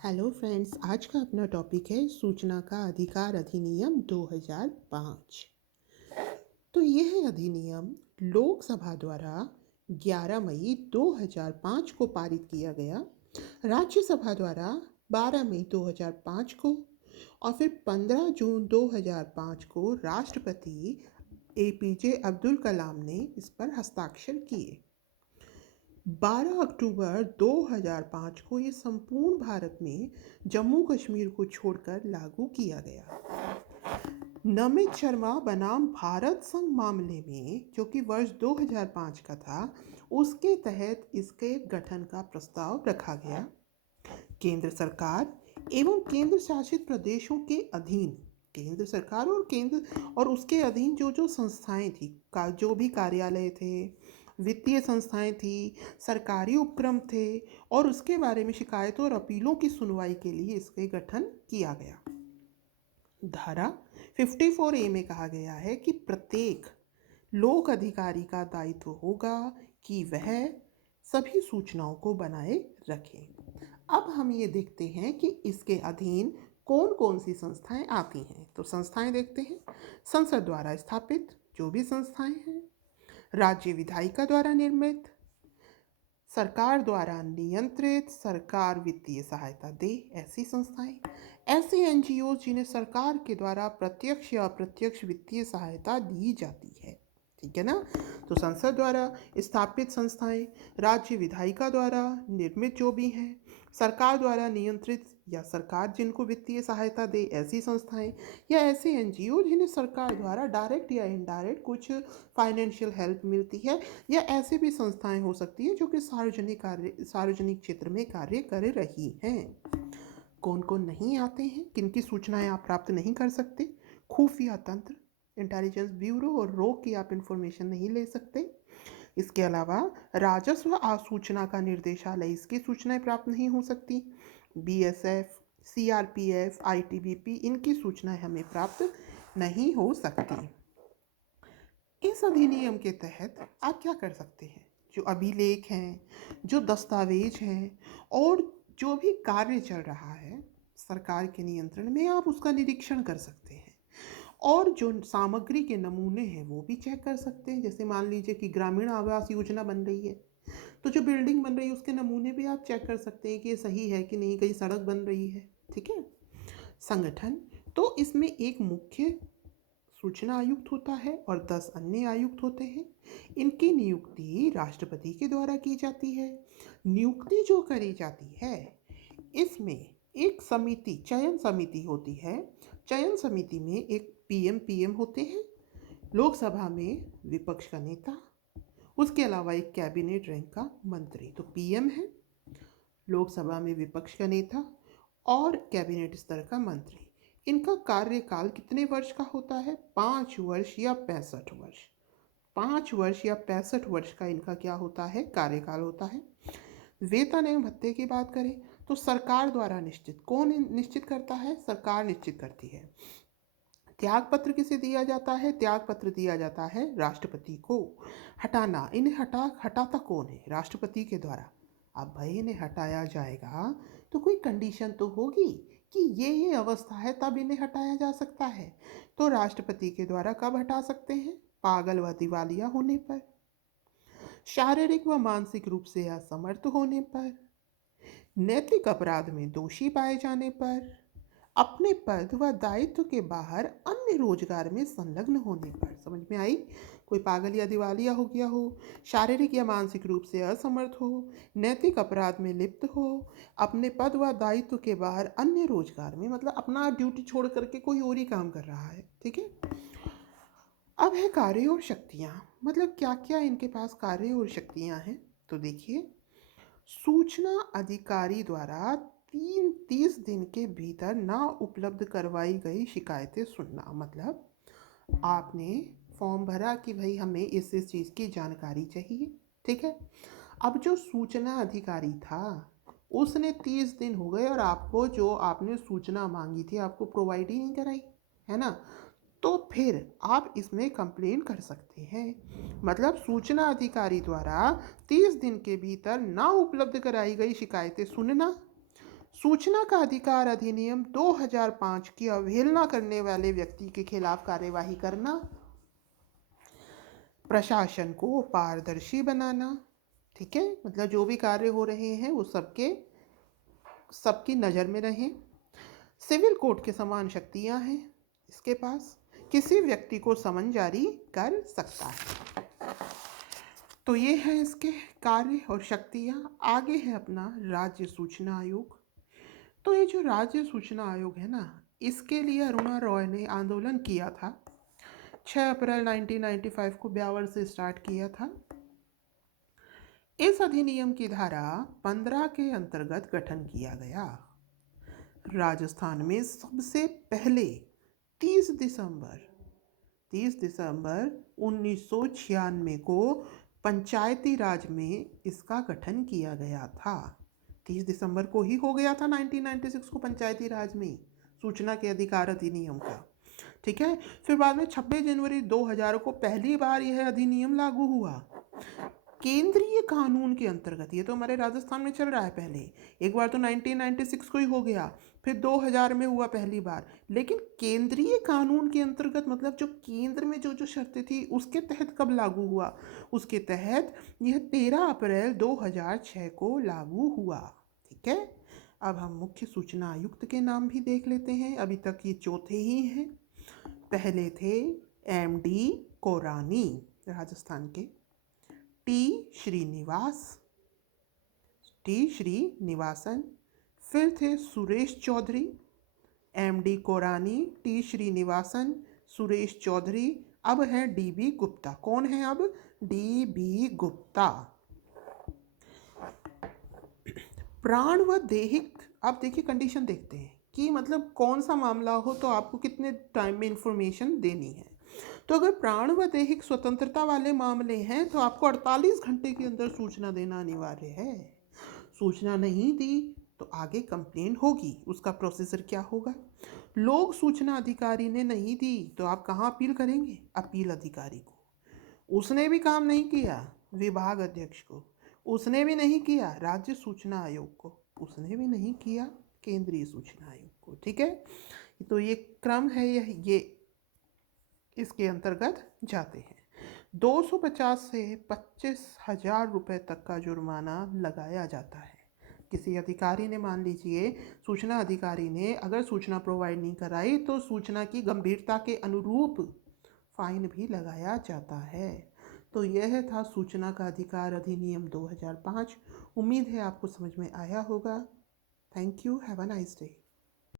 Hello friends, आज का अपना टॉपिक है सूचना का अधिकार अधिनियम 2005। तो यह अधिनियम लोकसभा द्वारा 11 मई 2005 को पारित किया गया, राज्यसभा द्वारा 12 मई 2005 को और फिर 15 जून 2005 को राष्ट्रपति एपीजे अब्दुल कलाम ने इस पर हस्ताक्षर किए। 12 अक्टूबर 2005 को ये संपूर्ण भारत में जम्मू कश्मीर को छोड़कर लागू किया गया। नमित शर्मा बनाम भारत संघ मामले में, जो कि वर्ष 2005 का था, उसके तहत इसके गठन का प्रस्ताव रखा गया। केंद्र सरकार एवं केंद्र शासित प्रदेशों के अधीन केंद्र सरकार और उसके अधीन जो जो संस्थाएं थी, जो भी कार्यालय थे, वित्तीय संस्थाएं थी, सरकारी उपक्रम थे, और उसके बारे में शिकायतों और अपीलों की सुनवाई के लिए इसके गठन किया गया। धारा 54A में कहा गया है कि प्रत्येक लोक अधिकारी का दायित्व होगा कि वह सभी सूचनाओं को बनाए रखें। अब हम ये देखते हैं कि इसके अधीन कौन कौन सी संस्थाएं आती हैं। तो संस्थाएं देखते हैं। संसद द्वारा स्थापित जो भी संस्थाएं हैं, राज्य विधायिका द्वारा निर्मित, सरकार द्वारा नियंत्रित, सरकार वित्तीय सहायता दे ऐसी संस्थाएं, ऐसे एनजीओ जिन्हें सरकार के द्वारा प्रत्यक्ष या अप्रत्यक्ष वित्तीय सहायता दी जाती है। ठीक है ना। तो संसद द्वारा स्थापित संस्थाएं, राज्य विधायिका द्वारा निर्मित जो भी हैं, सरकार द्वारा नियंत्रित या सरकार जिनको वित्तीय सहायता दे ऐसी संस्थाएं, या ऐसे एनजीओ जिन्हें सरकार द्वारा डायरेक्ट या इनडायरेक्ट कुछ फाइनेंशियल हेल्प मिलती है, या ऐसे भी संस्थाएं हो सकती हैं जो कि सार्वजनिक क्षेत्र में कार्य कर रही हैं। कौन कौन नहीं आते हैं, किनकी सूचनाएं आप प्राप्त नहीं कर सकते? खुफिया तंत्र, इंटेलिजेंस ब्यूरो और रो की आप इंफॉर्मेशन नहीं ले सकते। इसके अलावा राजस्व आसूचना का निर्देशालय, इसकी सूचनाएं प्राप्त नहीं हो सकती। बीएसएफ, सीआरपीएफ, आईटीबीपी, इनकी सूचनाएं हमें प्राप्त नहीं हो सकती। इस अधिनियम के तहत आप क्या कर सकते हैं? जो अभिलेख हैं, जो दस्तावेज हैं, और जो भी कार्य चल रहा है सरकार के नियंत्रण में, आप उसका निरीक्षण कर सकते हैं। और जो सामग्री के नमूने हैं वो भी चेक कर सकते हैं। जैसे मान लीजिए कि ग्रामीण आवास योजना बन रही है, तो जो बिल्डिंग बन रही है उसके नमूने भी आप चेक कर सकते हैं कि ये सही है कि नहीं, कहीं सड़क बन रही है। ठीक है। संगठन, तो इसमें एक मुख्य सूचना आयुक्त होता है और 10 अन्य आयुक्त होते हैं। इनकी नियुक्ति राष्ट्रपति के द्वारा की जाती है। नियुक्ति जो करी जाती है, इसमें एक समिति, चयन समिति होती है। चयन समिति में एक पीएम होते हैं, लोकसभा में विपक्ष का नेता, उसके अलावा एक कैबिनेट रैंक का मंत्री। तो पीएम है, लोकसभा में विपक्ष का नेता और कैबिनेट स्तर का मंत्री। इनका कार्यकाल कितने वर्ष का होता है? 5 वर्ष या 65 वर्ष। 5 वर्ष या 65 वर्ष का इनका क्या होता है? कार्यकाल होता है। वेतन एवं भत्ते की बात करें तो सरकार द्वारा निश्चित। कौन निश्चित करता है? सरकार निश्चित करती है। त्यागपत्र किसे दिया जाता है? त्यागपत्र दिया जाता है राष्ट्रपति को। हटाना, इन्हें हटाता कौन है? राष्ट्रपति के द्वारा। अब भाई इन्हें हटाया जाएगा तो कोई कंडीशन तो होगी कि ये अवस्था है तब इन्हें हटाया जा सकता है। तो राष्ट्रपति के द्वारा कब हटा सकते हैं? पागल व दिवालिया होने पर, शारीरिक व मानसिक रूप से असमर्थ होने पर, नैतिक अपराध में दोषी पाए जाने पर, अपने पद व दायित्व के बाहर अन्य रोजगार में संलग्न होने पर। समझ में आई? कोई पागल या दिवालिया हो गया हो, शारीरिक या मानसिक रूप से असमर्थ हो, नैतिक अपराध में लिप्त हो, अपने पद व दायित्व के बाहर अन्य रोजगार में, मतलब अपना ड्यूटी छोड़ करके कोई और ही काम कर रहा है। ठीक है। अब है कार्य और शक्तियाँ, मतलब क्या क्या इनके पास कार्य और शक्तियाँ हैं। तो देखिए, सूचना अधिकारी द्वारा 30 दिन के भीतर ना उपलब्ध करवाई गई शिकायतें सुनना। मतलब आपने फॉर्म भरा कि भाई हमें इस चीज़ की जानकारी चाहिए। ठीक है। अब जो सूचना अधिकारी था उसने 30 दिन हो गए और आपको जो आपने सूचना मांगी थी आपको प्रोवाइड ही नहीं कराई, है ना। तो फिर आप इसमें कंप्लेन कर सकते हैं। मतलब सूचना अधिकारी द्वारा 30 दिन के भीतर ना उपलब्ध कराई गई शिकायतें सुनना, सूचना का अधिकार अधिनियम 2005 की अवहेलना करने वाले व्यक्ति के खिलाफ कार्यवाही करना, प्रशासन को पारदर्शी बनाना, ठीक है, मतलब जो भी कार्य हो रहे हैं वो सबकी नज़र में रहें। सिविल कोर्ट के समान शक्तियां हैं इसके पास, किसी व्यक्ति को समन जारी कर सकता है। तो ये है इसके कार्य और शक्तियां। आगे है अपना राज्य सूचना आयोग। तो ये जो राज्य सूचना आयोग है ना, इसके लिए अरुणा रॉय ने आंदोलन किया था। 6 अप्रैल 1995 को ब्यावर से स्टार्ट किया था। इस अधिनियम की धारा 15 के अंतर्गत गठन किया गया। राजस्थान में सबसे पहले 30 दिसंबर 1996 को पंचायती राज में इसका गठन किया गया था। 30 दिसंबर को ही हो गया था 1996 को पंचायती राज में सूचना के अधिकार अधिनियम का, ठीक है। फिर बाद में 26 जनवरी 2000 को पहली बार यह अधिनियम लागू हुआ केंद्रीय कानून के अंतर्गत। ये तो हमारे राजस्थान में चल रहा है। पहले एक बार तो 1996 को ही हो गया, फिर 2000 में हुआ पहली बार, लेकिन केंद्रीय कानून के अंतर्गत मतलब जो केंद्र में जो जो शर्तें थी उसके तहत कब लागू हुआ, उसके तहत यह 13 अप्रैल 2006 को लागू हुआ, ठीक है। अब हम मुख्य सूचना आयुक्त के नाम भी देख लेते हैं। अभी तक ये चौथे ही हैं। पहले थे MD कोरानी राजस्थान के, टी श्रीनिवासन। फिर थे सुरेश चौधरी, MD कोरानी, टी श्रीनिवासन, सुरेश चौधरी। अब है DB गुप्ता। कौन है अब? DB गुप्ता। प्राण व देहिक, अब देखिए कंडीशन देखते हैं कि मतलब कौन सा मामला हो तो आपको कितने टाइम में इंफॉर्मेशन देनी है। तो अगर प्राण व दैहिक स्वतंत्रता वाले मामले हैं तो आपको 48 घंटे के अंदर सूचना देना अनिवार्य है। सूचना नहीं दी तो आगे कंप्लेंट होगी। उसका प्रोसीजर क्या होगा? लोक सूचना अधिकारी ने नहीं दी तो आप कहाँ अपील करेंगे? अपील अधिकारी को। उसने भी काम नहीं किया, विभाग अध्यक्ष को। उसने भी नहीं किया, राज्य सूचना आयोग को। उसने भी नहीं किया, केंद्रीय सूचना आयोग को, ठीक है। तो ये क्रम है, ये इसके अंतर्गत जाते हैं। 250 से 25,000 रुपये तक का जुर्माना लगाया जाता है। किसी अधिकारी ने, मान लीजिए सूचना अधिकारी ने अगर सूचना प्रोवाइड नहीं कराई तो सूचना की गंभीरता के अनुरूप फाइन भी लगाया जाता है। तो यह था सूचना का अधिकार अधिनियम 2005। उम्मीद है आपको समझ में आया होगा। Thank you, have a nice day.